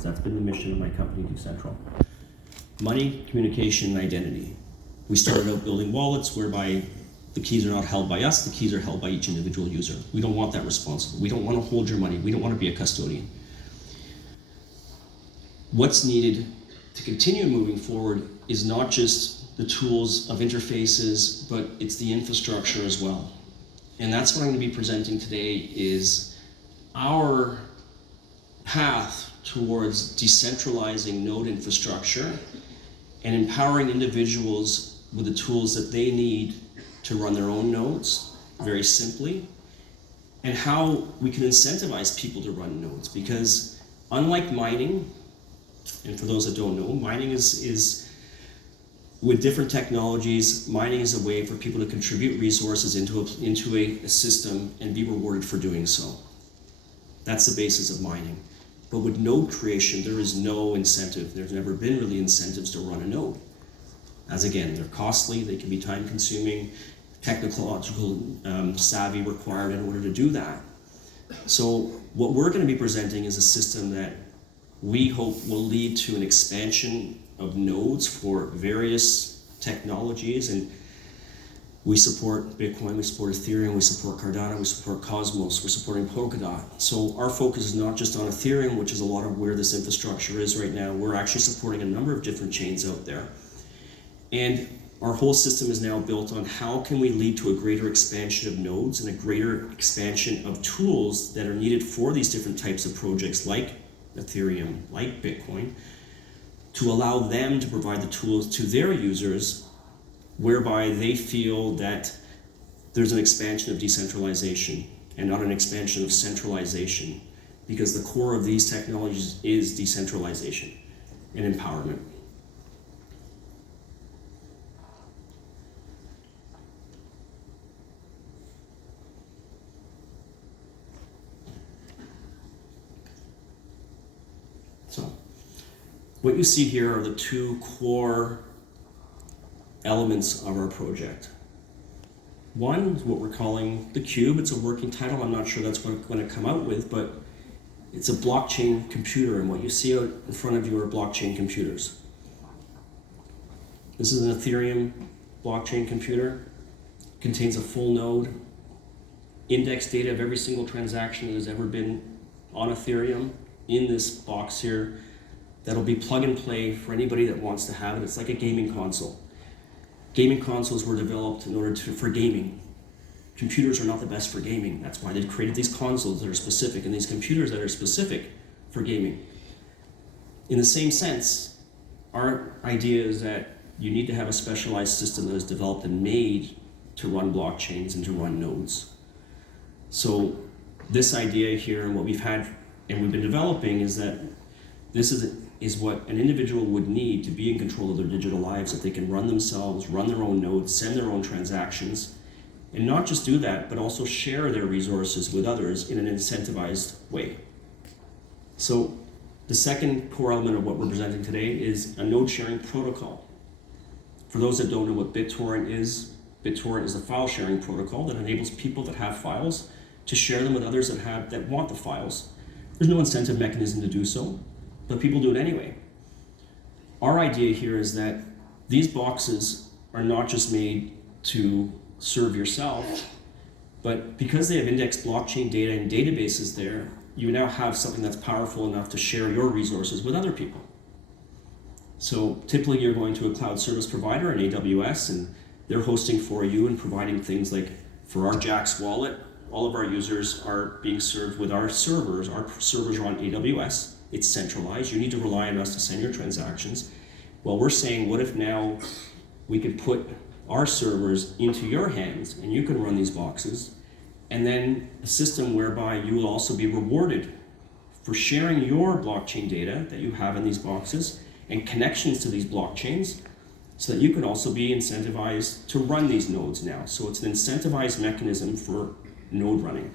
nodes. That's been the mission of my company, Decentral. Money, communication, and identity. We started out building wallets whereby the keys are not held by us, the keys are held by each individual user. We don't want that responsibility. We don't want to hold your money. We don't want to be a custodian. What's needed to continue moving forward is not just the tools of interfaces, but it's the infrastructure as well. And that's what I'm going to be presenting today is our path towards decentralizing node infrastructure and empowering individuals with the tools that they need to run their own nodes, very simply, and how we can incentivize people to run nodes. Because unlike mining, and for those that don't know, mining is with different technologies, mining is a way for people to contribute resources into a system and be rewarded for doing so. That's the basis of mining. But with node creation, there is no incentive. There's never been really incentives to run a node. As again, they're costly, they can be time consuming, technological savvy required in order to do that. So what we're going to be presenting is a system that we hope will lead to an expansion of nodes for various technologies, and we support Bitcoin, we support Ethereum, we support Cardano, we support Cosmos, we're supporting Polkadot. So our focus is not just on Ethereum, which is a lot of where this infrastructure is right now. We're actually supporting a number of different chains out there. And our whole system is now built on how can we lead to a greater expansion of nodes and a greater expansion of tools that are needed for these different types of projects like Ethereum, like Bitcoin, to allow them to provide the tools to their users whereby they feel that there's an expansion of decentralization and not an expansion of centralization, because the core of these technologies is decentralization and empowerment. So, what you see here are the two core elements of our project. One is what we're calling the Cube. It's a working title. I'm not sure that's what I'm going to come out with, but it's a blockchain computer, and what you see out in front of you are blockchain computers. This is an Ethereum blockchain computer. It contains a full node, index data of every single transaction that has ever been on Ethereum in this box here. That'll be plug and play for anybody that wants to have it. It's like a gaming console. Gaming consoles were developed in order for gaming. Computers are not the best for gaming. That's why they created these consoles that are specific and these computers that are specific for gaming. In the same sense, our idea is that you need to have a specialized system that is developed and made to run blockchains and to run nodes. So this idea here and what we've had and we've been developing is that this is what an individual would need to be in control of their digital lives, that they can run themselves, run their own nodes, send their own transactions, and not just do that, but also share their resources with others in an incentivized way. So the second core element of what we're presenting today is a node sharing protocol. For those that don't know what BitTorrent is a file sharing protocol that enables people that have files to share them with others that want the files. There's no incentive mechanism to do so, but people do it anyway. Our idea here is that these boxes are not just made to serve yourself, but because they have indexed blockchain data and databases there, you now have something that's powerful enough to share your resources with other people. So typically you're going to a cloud service provider, an AWS, and they're hosting for you and providing things like, for our Jax wallet, all of our users are being served with our servers. Our servers are on AWS. It's centralized. You need to rely on us to send your transactions. Well, we're saying, what if now we could put our servers into your hands and you can run these boxes, and then a system whereby you will also be rewarded for sharing your blockchain data that you have in these boxes and connections to these blockchains, so that you can also be incentivized to run these nodes now. So it's an incentivized mechanism for node running.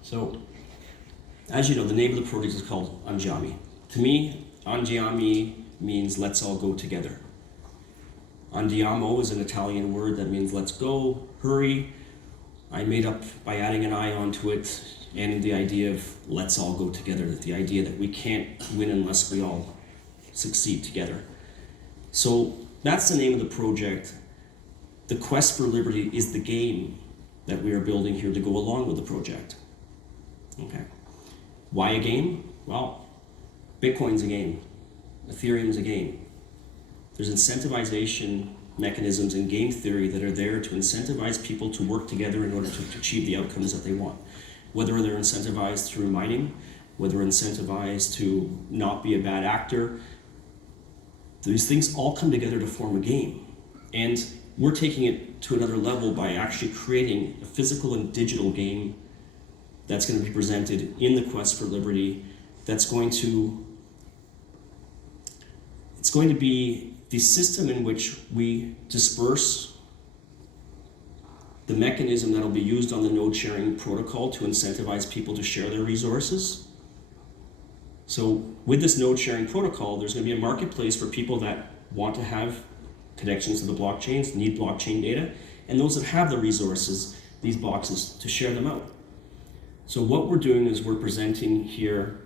So, as you know, the name of the project is called Andiami. To me, Andiami means let's all go together. Andiamo is an Italian word that means let's go, hurry. I made up by adding an I onto it, and the idea of let's all go together, that the idea that we can't win unless we all succeed together. So that's the name of the project. The Quest for Liberty is the game that we are building here to go along with the project. Okay. Why a game? Well, Bitcoin's a game. Ethereum's a game. There's incentivization mechanisms in game theory that are there to incentivize people to work together in order to achieve the outcomes that they want. Whether they're incentivized through mining, whether incentivized to not be a bad actor, these things all come together to form a game. And we're taking it to another level by actually creating a physical and digital game that's going to be presented in the Quest for Liberty. It's going to be the system in which we disperse the mechanism that'll be used on the node sharing protocol to incentivize people to share their resources. So with this node sharing protocol, there's going to be a marketplace for people that want to have connections to the blockchains, need blockchain data, and those that have the resources, these boxes, to share them out. So what we're doing is we're presenting here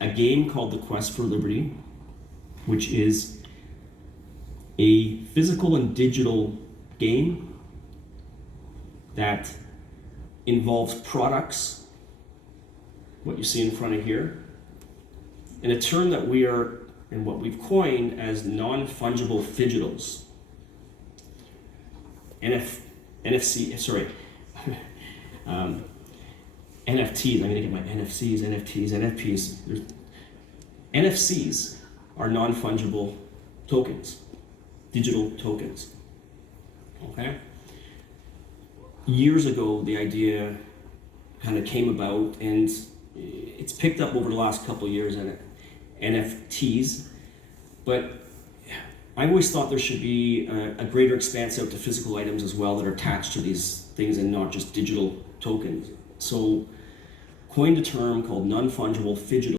a game called the Quest for Liberty, which is a physical and digital game that involves products, what you see in front of here, and a term that we are, and what we've coined as non-fungible fidgetals. NFTs, I'm gonna get my NFCs. NFCs are non-fungible tokens, digital tokens, okay? Years ago, the idea kind of came about, and it's picked up over the last couple of years, and NFTs, but I always thought there should be a greater expanse out to physical items as well that are attached to these things and not just digital tokens. So coined a term called non-fungible fidgetals.